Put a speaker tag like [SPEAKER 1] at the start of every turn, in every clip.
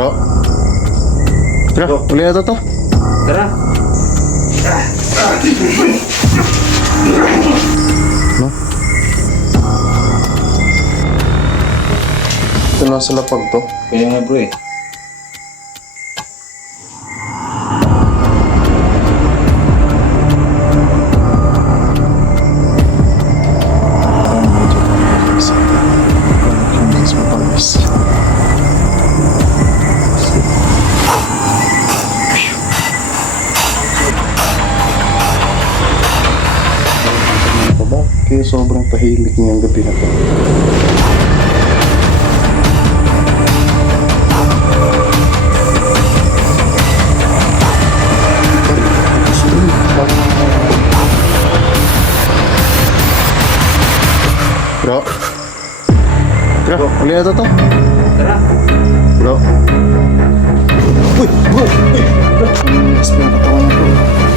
[SPEAKER 1] Bro. Tara, uli na to to.
[SPEAKER 2] Tara.
[SPEAKER 1] No? Ito na sa lapag to.
[SPEAKER 2] Kaya nga bro eh.
[SPEAKER 1] Kaya sobrang tahimik niyang gabi na to. Bro. Tara, uli na to to.
[SPEAKER 2] Tara.
[SPEAKER 1] Bro. Uy, bro. Uy. Mas pinakatawan niya bro.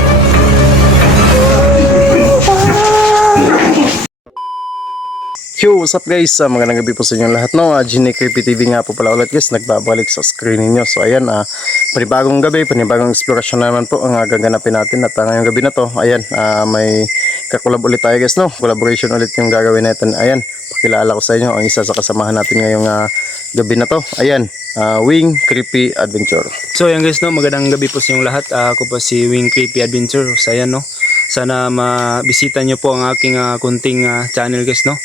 [SPEAKER 1] Yo, what's up guys? Uh, magandang gabi po sa inyong lahat. No, uh, Genie Creepy TV nga po pala ulit guys. Nagbabalik sa screen ninyo. So ayan, uh, panibagong gabi, panibagong explorasyon naman po ang uh, gaganapin natin. At uh, ngayong gabi na to, ayan, uh, may kakulab ulit tayo guys. No, collaboration ulit yung gagawin natin. Ayan, pakilala ko sa inyo ang isa sa kasamahan natin ngayong uh, gabi na to. Ayan, uh, Wing Creepy Adventure.
[SPEAKER 2] So yan guys no, magandang gabi po sa inyong lahat. Ah, ako po si Wing Creepy Adventure. So ayan no. Sana mabisita nyo po ang aking ah, kunting ah, channel guys no.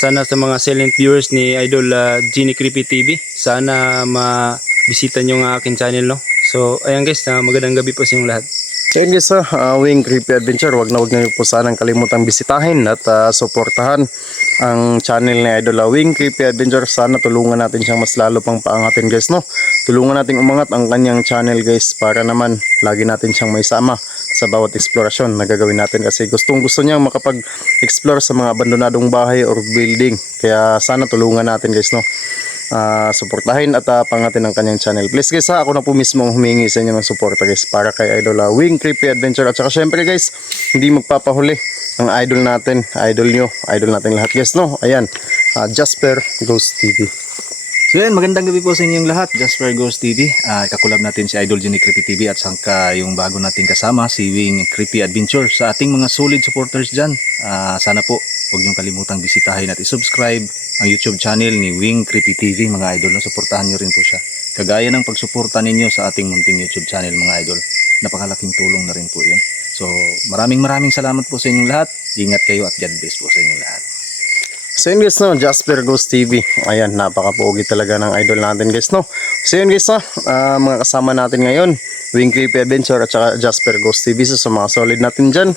[SPEAKER 2] Sana sa mga silent viewers ni Idol ah, Genie Creepy TV, sana mabisita nyo ang aking channel no. So ayan guys, ah, magandang gabi po sa inyong lahat.
[SPEAKER 1] Yun guys, uh, Wing Creepy Adventure, wag na wag na po sanang kalimutang bisitahin at uh, suportahan ang channel ni Idol uh, Wing Creepy Adventure. Sana tulungan natin siyang mas lalo pang paangatin guys, no? Tulungan natin umangat ang kanyang channel guys para naman lagi natin siyang may sama sa bawat eksplorasyon na gagawin natin kasi gustong gusto niyang makapag-explore sa mga abandonadong bahay or building. Kaya sana tulungan natin guys, no? ah suportahin at uh, pangatin ang kanyang channel. Please guys ha, ako na po mismo humingi sa inyo ng suporta guys para kay Idol uh, Wing Creepy Adventure at saka syempre guys, hindi magpapahuli ang idol natin, idol nyo, idol natin lahat guys no. Ayan, ah, Jasper Ghost TV.
[SPEAKER 3] So yan, magandang gabi po sa inyong lahat. Jasper Ghost TV. Ah, kakulab natin si Idol Jenny Creepy TV at sangka yung bago nating kasama, si Wing Creepy Adventure. Sa ating mga solid supporters dyan, ah, sana po huwag niyong kalimutang bisitahin at isubscribe ang YouTube channel ni Wing Creepy TV, mga idol. No? Suportahan niyo rin po siya. Kagaya ng pagsuporta ninyo sa ating munting YouTube channel, mga idol. Napakalaking tulong na rin po yun. So, maraming maraming salamat po sa inyong lahat. Ingat kayo at God bless po sa inyong lahat.
[SPEAKER 1] So yun guys no, Jasper Ghost TV. Ayan, napaka-pogi talaga ng idol natin guys no. So yun guys no, ah, mga kasama natin ngayon, Wing Creepy Adventure at saka Jasper Ghost TV. So sa mga solid natin dyan,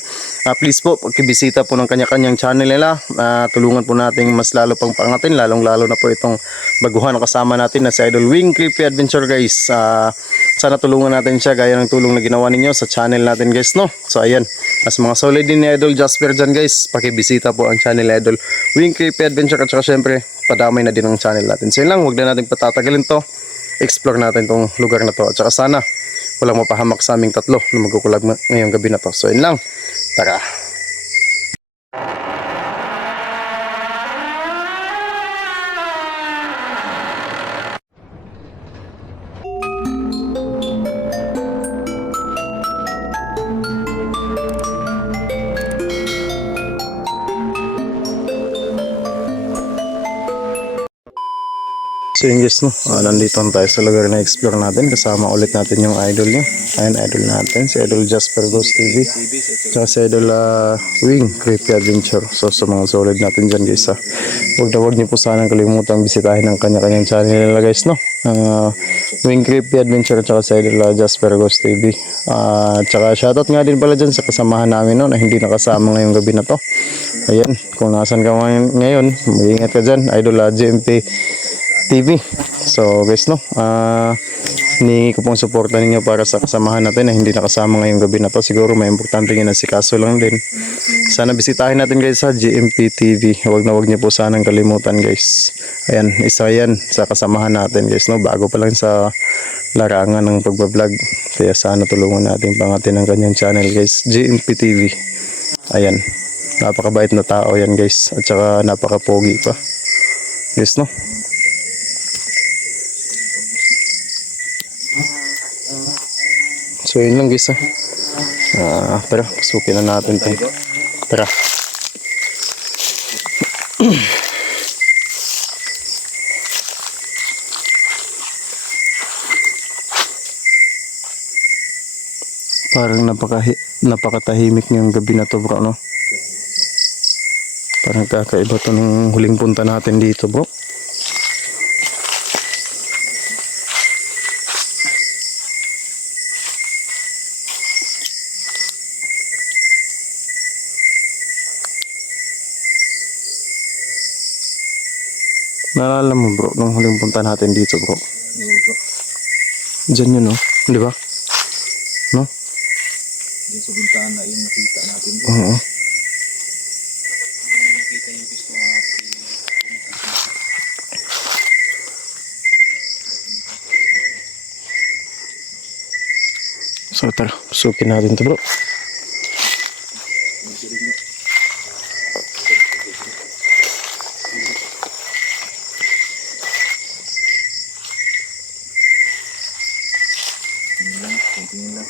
[SPEAKER 1] ah, please po, pagkibisita po ng kanya-kanyang channel nila. Ah, tulungan po natin mas lalo pang pangatin, lalong-lalo na po itong baguhan kasama natin na si Idol Wing Creepy Adventure guys. Ah, sana tulungan natin siya gaya ng tulong na ginawa ninyo sa channel natin guys no. So ayan, as mga solid din ni Idol Jasper dyan guys, pakibisita po ang channel ni Idol Wing Creepy Adventure at saka syempre padamay na din ang channel natin. So yun lang, huwag na natin patatagalin to. Explore natin tong lugar na to at saka sana walang mapahamak sa aming tatlo na magkukulag ma- ngayong gabi na to. So yun lang, tara. So no, Ah, nandito na tayo sa lugar na explore natin. Kasama ulit natin yung idol niya. Ayun, idol natin. Si Idol Jasper Ghost TV. Tsaka si Idol ah, Wing Creepy Adventure. So sa mga solid natin dyan guys ha. Huwag na huwag niyo po sanang kalimutang bisitahin ang kanya-kanyang channel nila guys no. Ah, Wing Creepy Adventure at saka si Idol ah, Jasper Ghost TV. Ah, tsaka shoutout nga din pala dyan sa kasamahan namin no na hindi nakasama ngayong gabi na to. Ayan, kung nasan ka ngayon, mag-ingat ka dyan. Idol ah, GMP TV. So guys no, ah ni ko pong suporta ninyo para sa kasamahan natin na hindi nakasama ngayong gabi na to. Siguro may importante yun si Kaso lang din. Sana bisitahin natin guys sa GMP TV. Huwag na huwag niyo po sanang kalimutan guys. Ayan, isa yan sa kasamahan natin guys no. Bago pa lang sa larangan ng pagbablog. Kaya sana tulungan natin pangatin ang kanyang channel guys. GMP TV. Ayan. Napakabait na tao yan guys. At saka napaka-pogi pa. Guys no. So yun lang guys ah. Ah, tara, pasukin na natin to. Tara. Parang napaka napakatahimik ngayong gabi na to bro no. Parang kakaiba to nung huling punta natin dito bro. Naalala mo bro, nung huling punta natin dito bro.
[SPEAKER 3] Bro,
[SPEAKER 1] Diyan yun no, di ba? No?
[SPEAKER 3] yung sa bintana yung nakita natin. bro.
[SPEAKER 1] Oo.
[SPEAKER 3] Nakita yung gusto nga
[SPEAKER 1] So tara, pasukin natin to bro.
[SPEAKER 3] Tingin lang.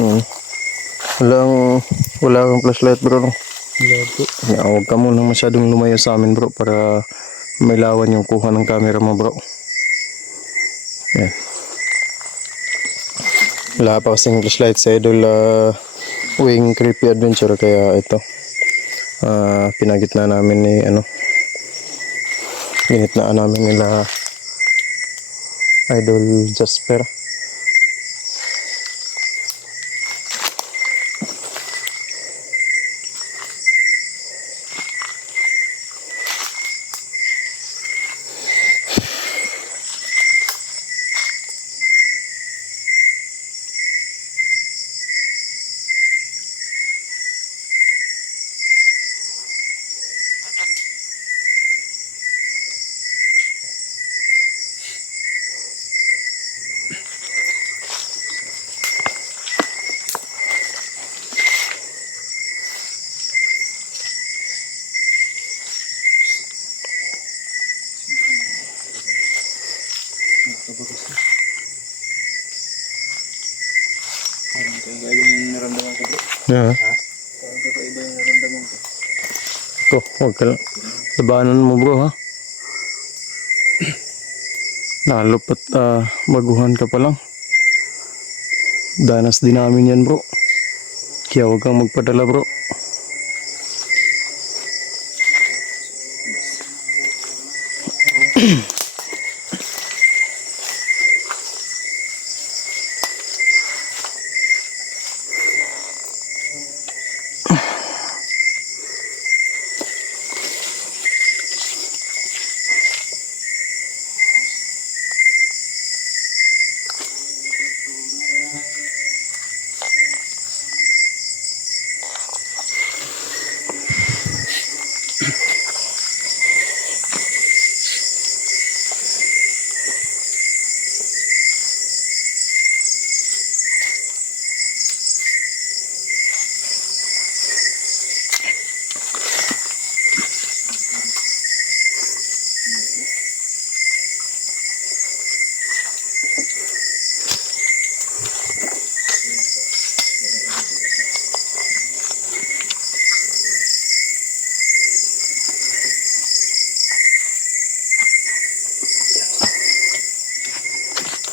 [SPEAKER 1] Oo. Walang, wala kang flashlight bro no.
[SPEAKER 2] Wala po.
[SPEAKER 1] Yeah, huwag ka muna masyadong lumayo sa amin bro para may lawan yung kuha ng camera mo bro. Yan. Wala pa kasing flashlight sa idol uh, wing creepy adventure kaya ito. ah pinagitna namin ni ano ginitnaan namin nila idol Jasper.
[SPEAKER 3] Ko.
[SPEAKER 1] Yeah.
[SPEAKER 3] Parang kakaiba yung naramdaman ko.
[SPEAKER 1] Ito, huwag ka lang. Labanan mo bro ha. Lalo pat ah, baguhan ka pa lang. Danas din namin yan bro. Kaya huwag kang magpadala bro.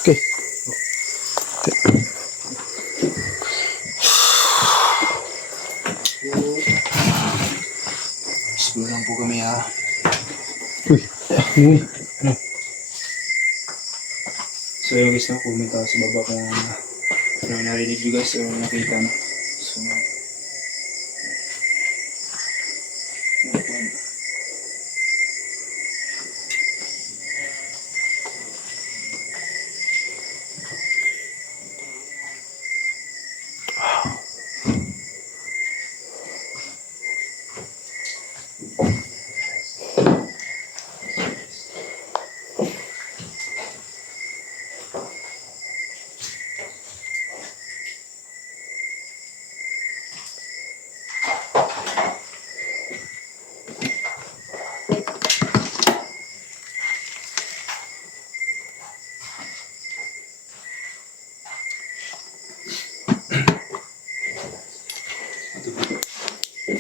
[SPEAKER 1] Okay.
[SPEAKER 3] School lang po kami ha.
[SPEAKER 1] Uy,
[SPEAKER 2] So yung guys comment sa baba kung ano narinig nyo guys o nakita no.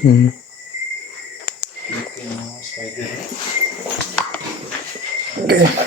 [SPEAKER 1] Hmm. Okay.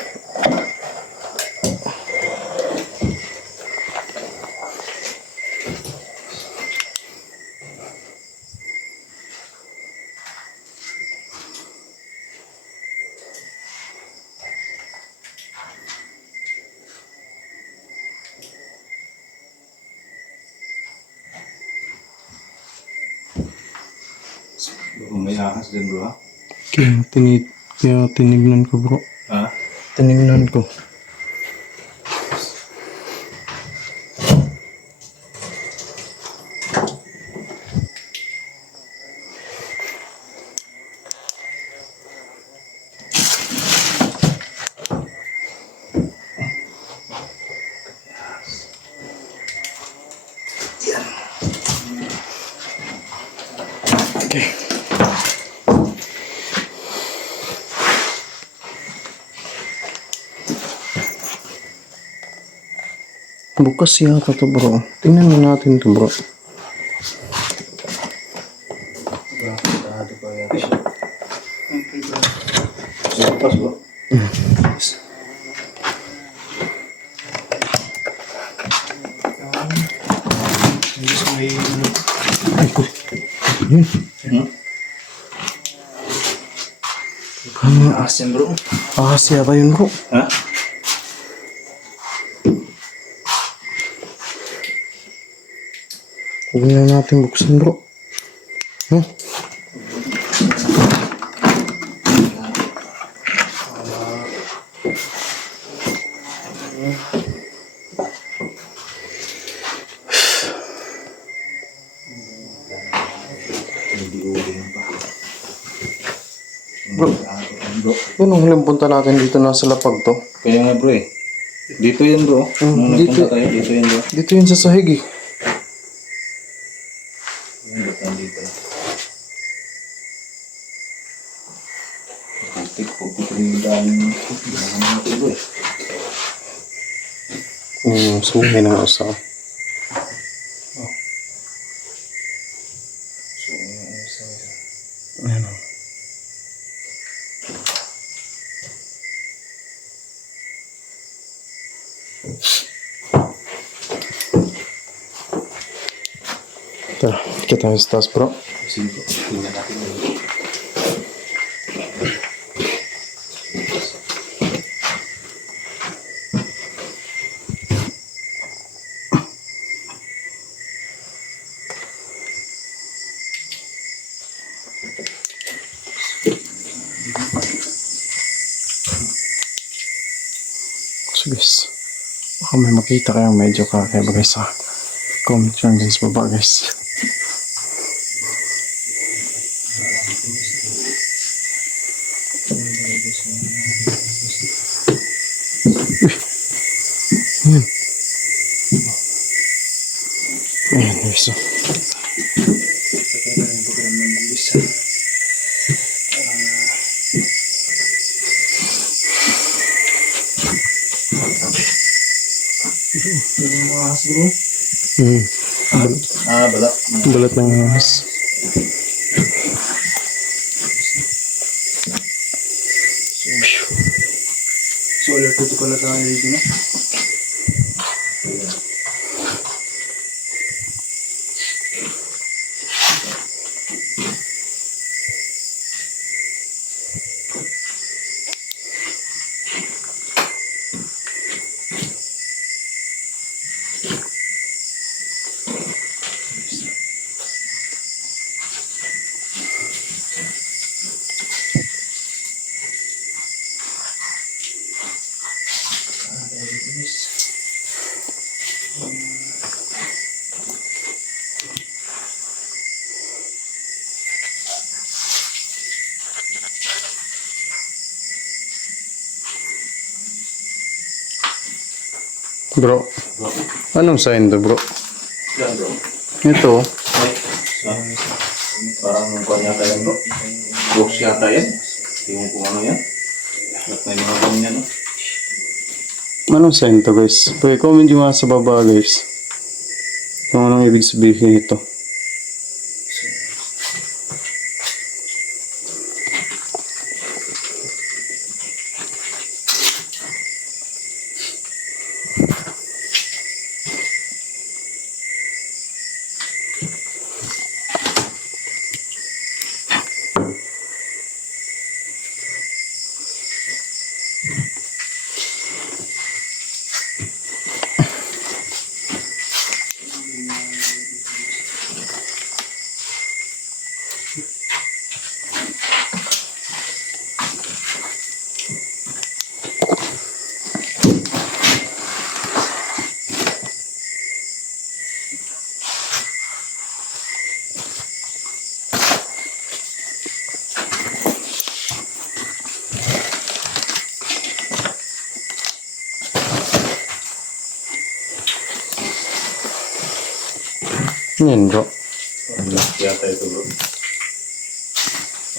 [SPEAKER 3] Ahas din bro ha?
[SPEAKER 1] Kaya, tinig, kaya tinignan ko bro.
[SPEAKER 3] Ha?
[SPEAKER 1] Tinignan ko. Bukas yata to bro. Tingnan mo natin to bro.
[SPEAKER 3] Bukas bro. Asin bro.
[SPEAKER 1] Ah, yata yun bro.
[SPEAKER 3] Ha?
[SPEAKER 1] Huwag na natin buksan bro. Huh? Bro, yun ang huling punta natin dito nasa lapag to.
[SPEAKER 3] Kaya nga bro eh. Dito yan bro.
[SPEAKER 1] Mm,
[SPEAKER 3] Nung
[SPEAKER 1] dito.
[SPEAKER 3] tayo, dito yan bro.
[SPEAKER 1] Dito yun sa sahig eh.
[SPEAKER 3] Yan, dito, dito. Putik, putik rin yung daming mga mga bro eh.
[SPEAKER 1] Yung sungay ng asa.
[SPEAKER 3] So, isa, isa.
[SPEAKER 1] Ayan o. Tara, kita tayo sa taas bro.
[SPEAKER 3] Sige bro, tingnan natin
[SPEAKER 1] So guys, baka may makita kayong medyo kakaiba guys sa comment yun guys baba guys. Uy! Ayan. Ayan guys oh. Hmm.
[SPEAKER 3] Ah, bala.
[SPEAKER 1] Balat ng ahas.
[SPEAKER 2] So, alert ito pala tayo dito na.
[SPEAKER 1] Bro, anong sign to bro?
[SPEAKER 3] Yan bro.
[SPEAKER 1] Ito,
[SPEAKER 3] Parang kung yata yan bro. Box yata yan. Yung kung ano yan. At may mga ganyan no.
[SPEAKER 1] anong sign to guys? Pwede comment nyo nga sa baba guys. Kung anong ibig sabihin ito. Yan bro.
[SPEAKER 3] Ang laki yata ito bro.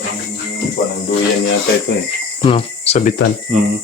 [SPEAKER 3] Parang parang duyan yata ito eh.
[SPEAKER 1] No, sabitan.
[SPEAKER 3] Hmm.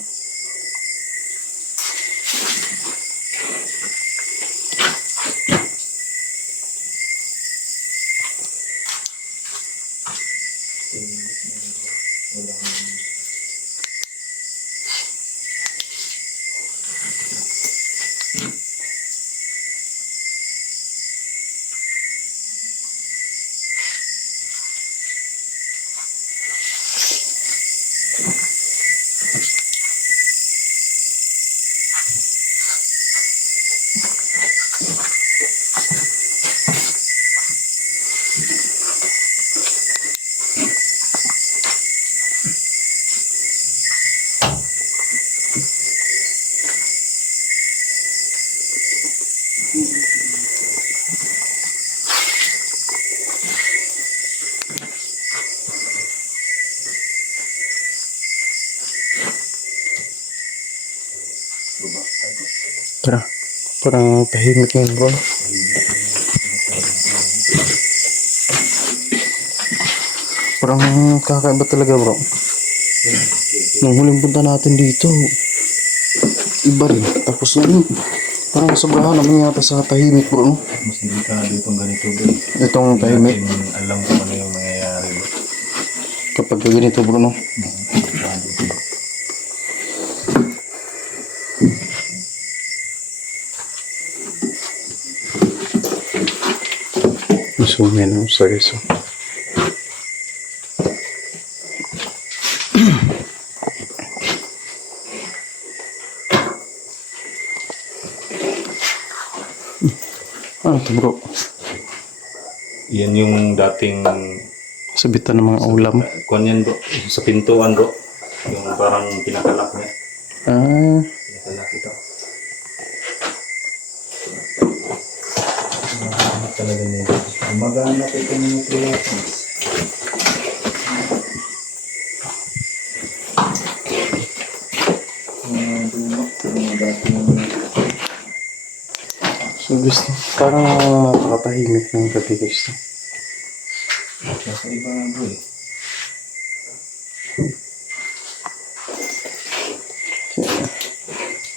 [SPEAKER 1] Parang tahimik ngayon bro. Parang kakaiba talaga bro. Nung huling punta natin dito, iba rin. Tapos ngayon, parang sobrahan naman yata sa tahimik bro. No?
[SPEAKER 3] Mas hindi ka dito ganito bro.
[SPEAKER 1] Itong tahimik,
[SPEAKER 3] alam kung ano yung mangyayari bro.
[SPEAKER 1] kapag ganito bro, no? Masungin ang sariso. Ano to bro?
[SPEAKER 3] Yan yung dating
[SPEAKER 1] Sabitan ng mga ulam.
[SPEAKER 3] kuan yan bro. Sa pintuan bro. Yung parang pinakalak niya.
[SPEAKER 1] Ah,
[SPEAKER 3] Pinakalak ito. Ano talaga niya? Gumagana pa ito ng. Mga mga dating
[SPEAKER 1] so gusto. Parang napakatahimik ng gabi gusto.
[SPEAKER 3] nasa iba nga bro eh.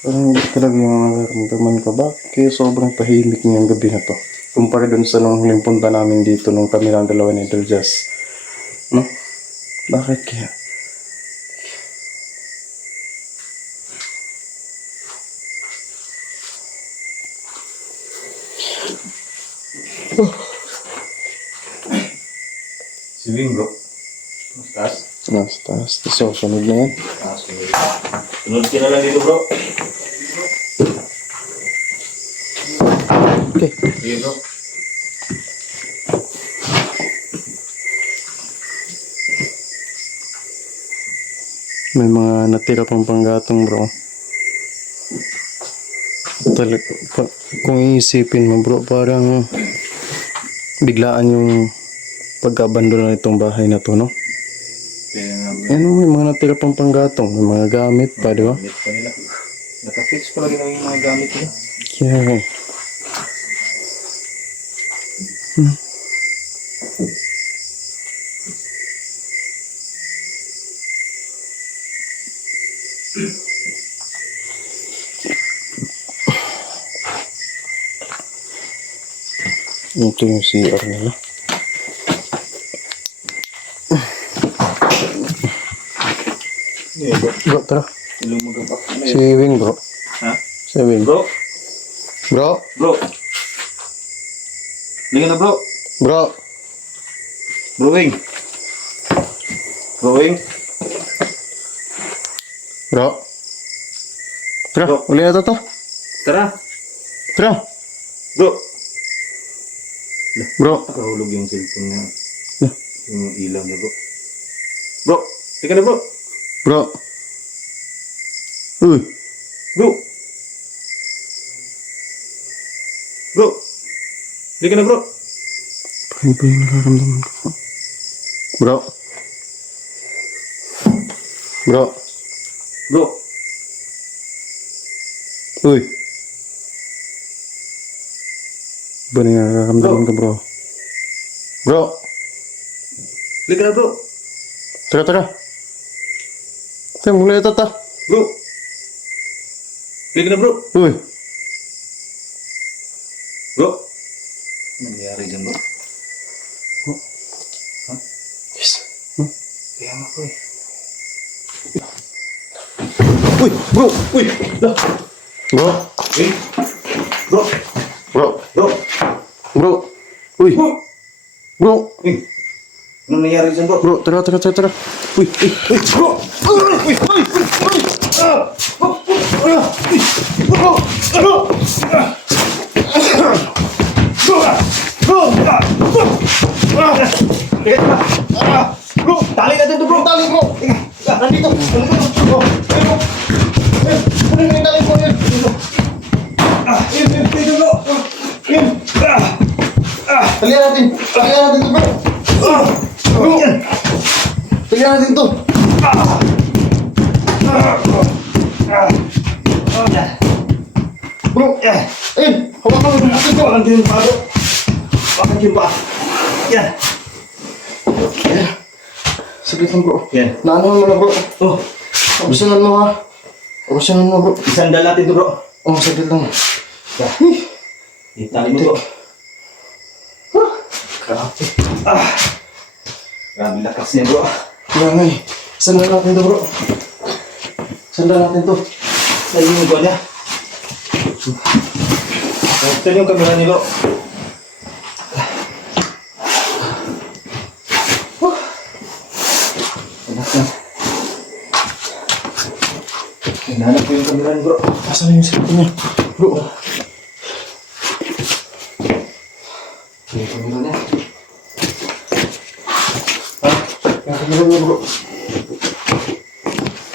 [SPEAKER 1] Parang hindi talaga yung nararamdaman ko. Bakit kaya sobrang tahimik niyang gabi na to? Kumpara dun sa nung huling punta namin dito nung kami lang dalawa ni Idol Jazz. No? Bakit kaya?
[SPEAKER 3] Si Wing bro. Mas taas?
[SPEAKER 1] Nasa taas. So, sunod na yan.
[SPEAKER 3] Sunod. Sunod ka na lang dito bro.
[SPEAKER 1] Okay.
[SPEAKER 3] Sige bro.
[SPEAKER 1] May mga natira pang panggatong bro. Talag, pa, kung iisipin mo bro, parang biglaan yung pag-abandon na itong bahay na to, no?
[SPEAKER 3] Kaya.
[SPEAKER 1] Ano, may mga natira pang panggatong, may mga gamit pa, di ba?
[SPEAKER 3] Gamit pa nila. Nakafix pa lagi ng mga gamit nila.
[SPEAKER 1] Kaya, hmm. Ito yung CR nila.
[SPEAKER 3] Bro.
[SPEAKER 1] Bro, tara. Si? Wing, bro.
[SPEAKER 3] Ha?
[SPEAKER 1] Si Wing.
[SPEAKER 3] Bro?
[SPEAKER 1] Bro.
[SPEAKER 3] Bro? Liga na bro.
[SPEAKER 1] Bro.
[SPEAKER 3] Bro Wing. Bro.
[SPEAKER 1] Tara,
[SPEAKER 3] Bro.
[SPEAKER 1] uli na to to.
[SPEAKER 3] Tara.
[SPEAKER 1] Tara.
[SPEAKER 3] Bro.
[SPEAKER 1] Bro.
[SPEAKER 3] Nakahulog yung cellphone niya. Yung ilaw niya bro. Bro. Liga na bro.
[SPEAKER 1] Bro. Uy.
[SPEAKER 3] Bro. Liga na bro.
[SPEAKER 1] Paano ba yung nararamdaman ko? Bro. Bro.
[SPEAKER 3] Bro.
[SPEAKER 1] Uy. Ba na nararamdaman ko bro? Bro!
[SPEAKER 3] Halika na bro.
[SPEAKER 1] Tara, tara. Tara, mula ito ta.
[SPEAKER 3] Bro. Halika na bro.
[SPEAKER 1] Uy,
[SPEAKER 3] Bro. Nangyari dyan bro?
[SPEAKER 1] yes.
[SPEAKER 3] Kaya nga bro eh.
[SPEAKER 1] Uy, bro! Uy! Bro!
[SPEAKER 3] Eh. Bro.
[SPEAKER 1] Bro!
[SPEAKER 3] Bro.
[SPEAKER 1] Bro! Uy!
[SPEAKER 3] Bro.
[SPEAKER 1] Bro!
[SPEAKER 3] Eh. Ano nangyari dyan bro?
[SPEAKER 1] Bro, tara, tara, tara, tara. Uy, uy, uy, bro! Uy, uy, uy, uy! Ah! Bro! Ah! Uy! Bro! Bro! Bro!
[SPEAKER 3] To bro.
[SPEAKER 1] Tali mo! Ah, Nandito! Nandito! Bro! Ayun, bro! Ayun! Kunin mo tali mo! Ayun! Ah! Ayun! Ayun! Dito, bro! Ayun! Ah! Ah! Talihan natin! Talihan natin to, bro! Ah! Bro! Talihan natin to! Bro! Ayun! Hawakan mo yung buti ko!
[SPEAKER 3] Bakit yung pa bro? Bakit yung pa? Yan.
[SPEAKER 1] Saglit lang, bro.
[SPEAKER 3] Yan.
[SPEAKER 1] Naano mo na, bro.
[SPEAKER 3] Oh.
[SPEAKER 1] Abusanan mo, ha? Abusanan mo, bro.
[SPEAKER 3] Isandal natin to bro.
[SPEAKER 1] Oh, saglit lang.
[SPEAKER 3] Itali mo bro. Grabe. Ah. Grabe lakas niya bro.
[SPEAKER 1] Kaya nga eh. Sandal natin to, bro. Sandal natin to.
[SPEAKER 3] Sa yung ba niya? Ito yung kamera ni bro. Hinahanap ko yung kamera ni bro.
[SPEAKER 1] Asan na yung cellphone niya? Bro.
[SPEAKER 3] Yung kamera niya.
[SPEAKER 1] Ha? Yung kamera niya, bro.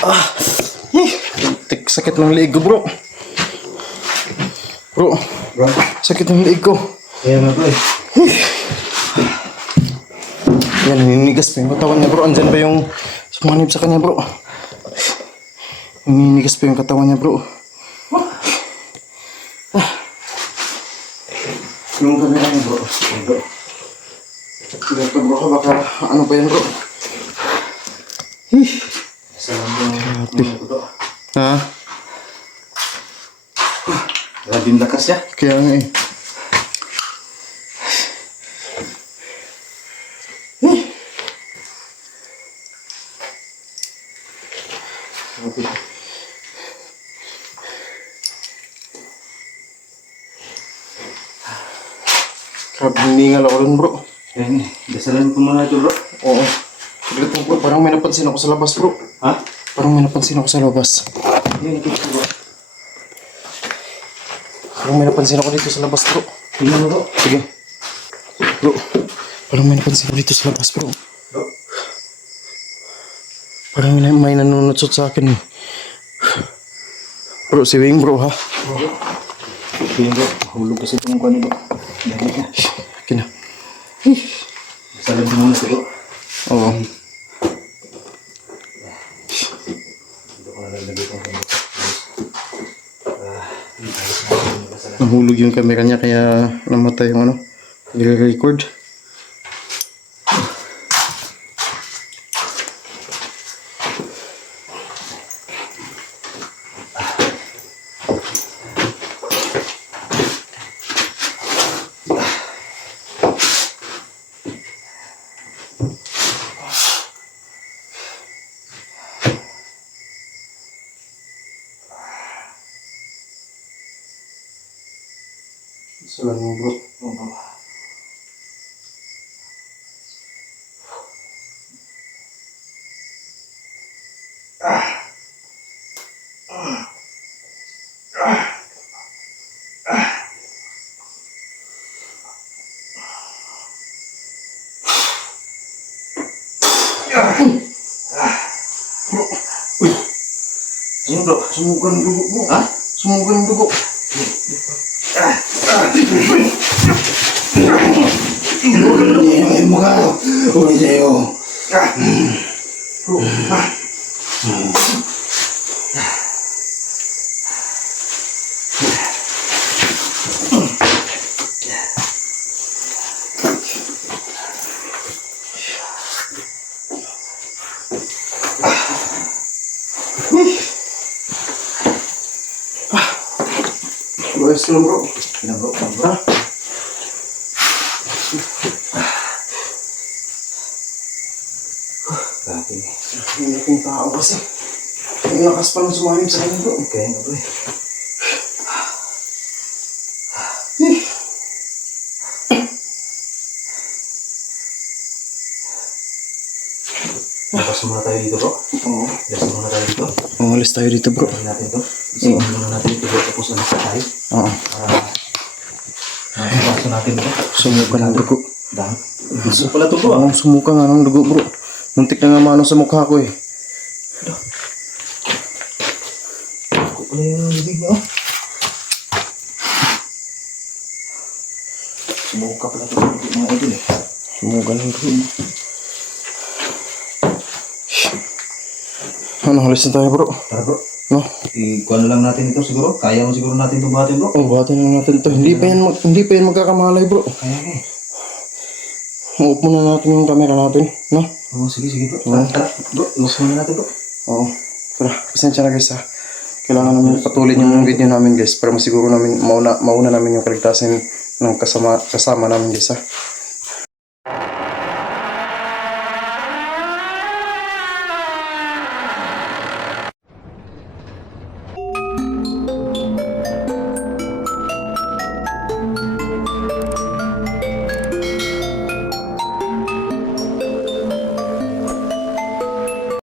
[SPEAKER 1] Ah! Tik, sakit ng liig ko, bro. Bro,
[SPEAKER 3] Bro.
[SPEAKER 1] sakit ng liig ko.
[SPEAKER 3] Kaya nga bro eh.
[SPEAKER 1] Yan, hininigas pa yung katawan niya, bro. Andyan ba yung sumanib sa kanya, bro? Hininigas pa yung katawan niya, bro. Ah. Yung kamera niya, bro. Bro. Ganito, bro. Baka ano pa yan, bro? Ih.
[SPEAKER 3] Salam yung
[SPEAKER 1] Grabe.
[SPEAKER 3] ano bro.
[SPEAKER 1] Ha?
[SPEAKER 3] Grabe yung lakas niya.
[SPEAKER 1] Kaya nga eh. Hiningal ako dun, bro.
[SPEAKER 3] Kaya nga, dasalan ko muna ito bro.
[SPEAKER 1] Oo. Saglit bro. Parang may napansin ako sa labas, bro.
[SPEAKER 3] Ha?
[SPEAKER 1] Parang may napansin ako sa labas.
[SPEAKER 3] Yan, ito bro.
[SPEAKER 1] Parang may napansin ako dito sa labas, bro.
[SPEAKER 3] Tingnan mo bro.
[SPEAKER 1] Sige. Bro, parang may napansin ako dito sa labas, bro.
[SPEAKER 3] Bro.
[SPEAKER 1] Parang may, may nanunutsot sa akin eh. Bro, si Wing, bro, ha?
[SPEAKER 3] Tingnan bro. Hulog kasi itong bro. Na.
[SPEAKER 1] Akin na.
[SPEAKER 3] Dasalan ko muna bro.
[SPEAKER 1] Oo.
[SPEAKER 3] Kamera.
[SPEAKER 1] Nahulog yung camera niya kaya namatay yung ano. Nire-record. Salam mo, bro.
[SPEAKER 3] Oo bro. Ayun bro.
[SPEAKER 1] Sumugan yung dugo, bro.
[SPEAKER 3] Ha?
[SPEAKER 1] Sumugan yung dugo.
[SPEAKER 3] Ay mga. Uli sa'yo.
[SPEAKER 1] Bro, Ayos lang bro.
[SPEAKER 3] Ilan bro? Ilan bro? Grabe.
[SPEAKER 1] Ang laking tao kasi. Ang lakas pa nang sumalim sa kanya bro.
[SPEAKER 3] Okay, nga bro. Tapos muna tayo dito bro.
[SPEAKER 1] Oo.
[SPEAKER 3] Tapos muna tayo dito.
[SPEAKER 1] Umalis tayo dito bro.
[SPEAKER 3] Tingnan natin to. Isipin muna natin ito. Tapos ulit tayo.
[SPEAKER 1] Oo.
[SPEAKER 3] Ah, Pasok natin ito.
[SPEAKER 1] Sumuka ng dugo.
[SPEAKER 3] Dahil. Gusto pala ito bro.
[SPEAKER 1] Oo, sumuka nga ng dugo bro. Muntik na nga mano sa mukha ko eh.
[SPEAKER 3] Ako pala yung bibig oh. Sumuka pala ito mga idol eh.
[SPEAKER 1] Sumuka ng dugo. Ano, alis na tayo bro.
[SPEAKER 3] Tara bro.
[SPEAKER 1] No?
[SPEAKER 3] Ikuha lang natin ito siguro. Kaya mo siguro natin itong batin bro.
[SPEAKER 1] Oh, buhatin lang natin to. Hindi pa yan, mag- hindi pa yan magkakamalay bro.
[SPEAKER 3] Kaya nga eh.
[SPEAKER 1] Uop muna natin yung camera natin. No?
[SPEAKER 3] Oo, sige, sige bro. Tara, tara. Bro, iwas muna natin bro.
[SPEAKER 1] Oo. Tara, pasensya na guys ha. Kailangan namin patuloy yung video namin guys para masiguro namin mauna, mauna namin yung kaligtasan ng kasama, kasama namin guys ha.